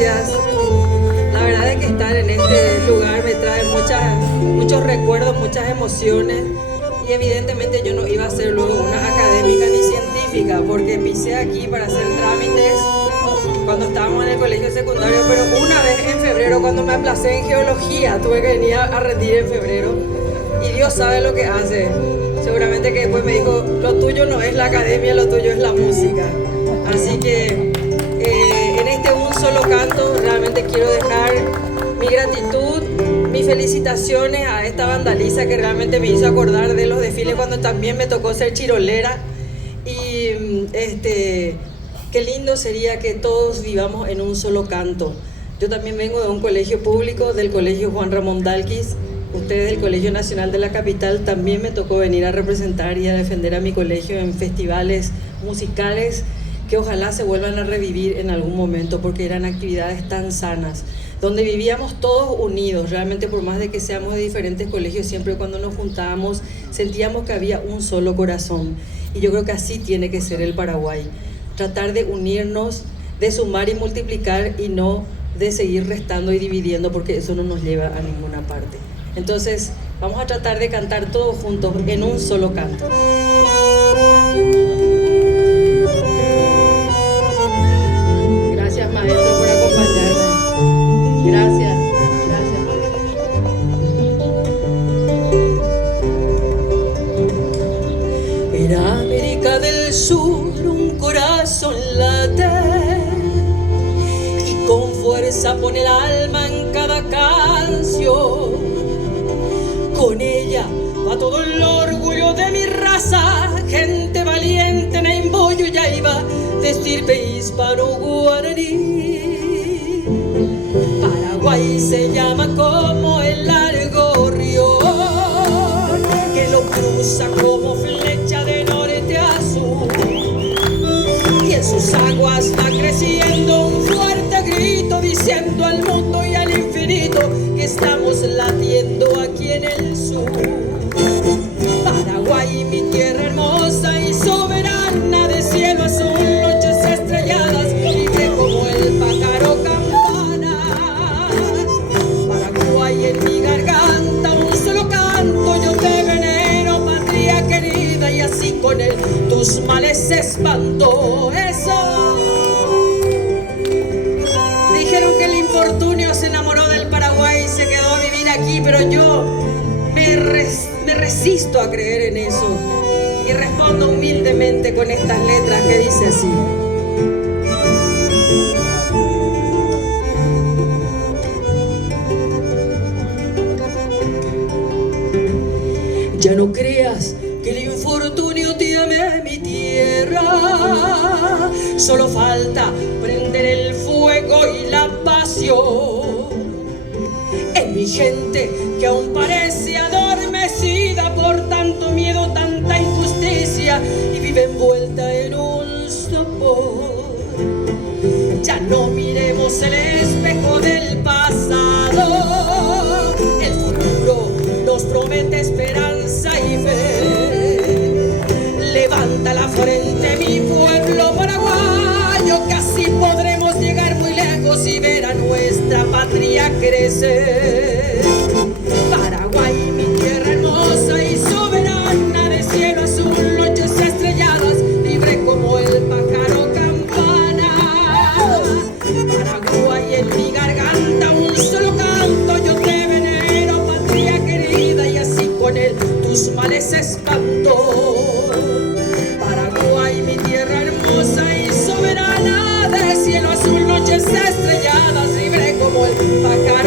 gracias. La verdad es que estar en este lugar me trae muchos recuerdos, muchas emociones. Y evidentemente yo no iba a ser luego una académica ni científica, porque pisé aquí para hacer trámites cuando estábamos en el colegio secundario, pero una vez en febrero, cuando me aplacé en geología, tuve que venir a rendir en febrero. Y Dios sabe lo que hace. Seguramente que después me dijo, lo tuyo no es la academia, lo tuyo es la música. Así que en este un solo canto realmente quiero dejar mi gratitud, mis felicitaciones a esta Vandaliza que realmente me hizo acordar de los desfiles cuando también me tocó ser chirolera. Y qué lindo sería que todos vivamos en un solo canto. Yo también vengo de un colegio público, del colegio Juan Ramón Dálquis. Ustedes del Colegio Nacional de la Capital, también me tocó venir a representar y a defender a mi colegio en festivales musicales que ojalá se vuelvan a revivir en algún momento, porque eran actividades tan sanas, donde vivíamos todos unidos. Realmente, por más de que seamos de diferentes colegios, siempre cuando nos juntábamos sentíamos que había un solo corazón. Y yo creo que así tiene que ser el Paraguay. Tratar de unirnos, de sumar y multiplicar, y no de seguir restando y dividiendo, porque eso no nos lleva a ninguna parte. Entonces, vamos a tratar de cantar todos juntos en un solo canto. Gracias, maestro, por acompañarme. Gracias, gracias. En América del Sur un corazón late y con fuerza pone el alma en cada canción. Con ella va todo el orgullo de mi raza, gente valiente, Naimboyo, Yaiba, de estirpe hispano-guaraní. Paraguay se llama como el largo río que lo cruza como flecha de norte a sur. Y en sus aguas va creciendo un fuerte grito, diciendo al mundo y al infinito que estamos latiendo aquí en el sur. Paraguay, mi tierra hermosa y soberana, de cielo azul, noches estrelladas, libre como el pájaro campana. Paraguay, en mi garganta un solo canto yo te venero, patria querida, y así con él tus males espanto. Eso. Dijeron que el infortunio se enamoró del Paraguay y se quedó a vivir aquí, pero yo me resisto a creer en eso y respondo humildemente con estas letras que dice así. Ya no creas que el infortunio tiene mi tierra, solo falta prender el fuego y la pasión en mi gente que aún parece adormecida por tanto miedo, tanta injusticia, y vive envuelta en un sopor. Ya no miremos el espejo del pasado, el futuro nos promete esperanza y fe. Levanta la frente, mi pueblo paraguayo, que así podremos llegar muy lejos y ver a nuestra patria crecer. Paraguay, mi tierra hermosa y soberana, de cielo azul, noches estrelladas, libre como el pájaro campana. Paraguay, en mi garganta un solo canto yo te venero, patria querida, y así con él tus males espanto. Paraguay, mi tierra hermosa y soberana, de cielo azul, noches estrelladas, libre como el pájaro